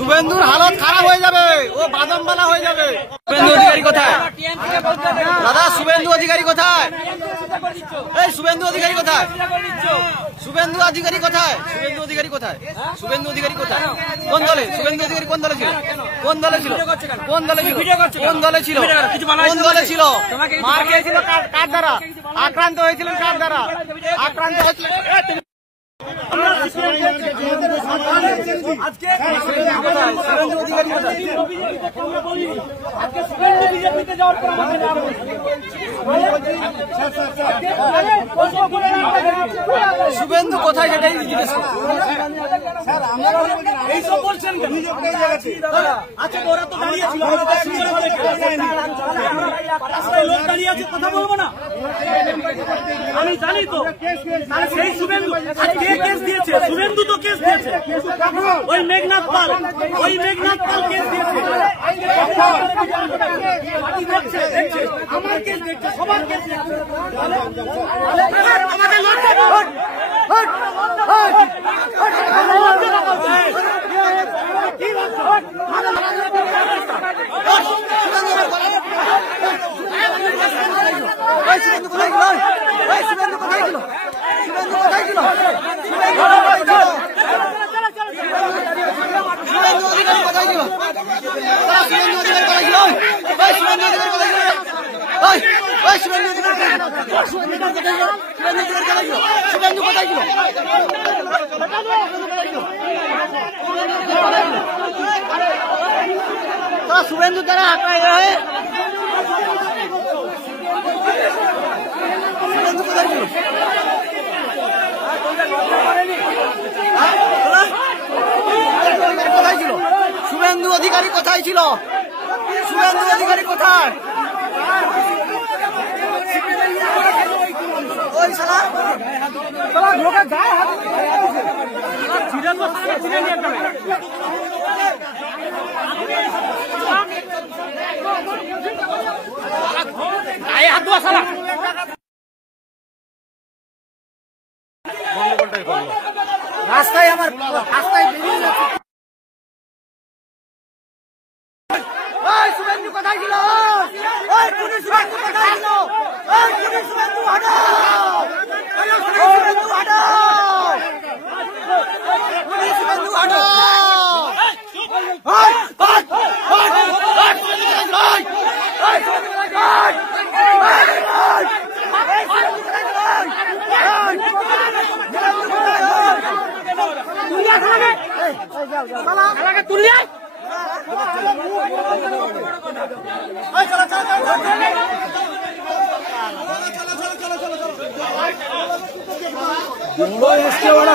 শুভেন্দুর হালত খারাপ হয়ে যাবে, ও বাদামবালা হয়ে যাবে। শুভেন্দু অধিকারী কোথায় দাদা? শুভেন্দু অধিকারী কোথায়? এই শুভেন্দু অধিকারী কোথায়? শুভেন্দু অধিকারী কোথায়? শুভেন্দু অধিকারী কোথায়? শুভেন্দু অধিকারী কোথায়? কোন দলে? শুভেন্দু অধিকারী কোন দলে ছিল? কোন দলে ছিল? কোন দলে ছিল? কোন দলে ছিল? কোন দলে ছিল? মার খেয়েছিল কার দ্বারা? আক্রান্ত হয়েছিলেন কার দ্বারা? আক্রান্ত হয়েছিলেন শুভেন্দু কোথায়? সেটাই জিজ্ঞেস কথা বলবো না, আমি জানি তো সেই শুভেন্দু কেস দিয়েছে। শুভেন্দু তো কেস দিয়েছে, ওই মেঘনাথ পাল, ওই মেঘনাথ পাল কেস দিয়েছে। আমার কেস দেখছে, সবার কেস দেখছে। আমাদের লজ্জা শুভেন্দু দ্বারা শুভেন্দু অধিকারী কোথায় ছিল? শুভেন্দু অধিকারী কোথায়? ওই শালা হাত দেওয়া শালা রাস্তায় আমার রাস্তায় বেরিয়ে যাচ্ছে। শুভেন্দু কোথায় ছিল? ওই পুলিশ শুভেন্দু কোথায় ছিল? ওই পুলিশ শুভেন্দু হটাও! শুভেন্দু হটাও! পুলিশ শুভেন্দু হটাও! इसके वाला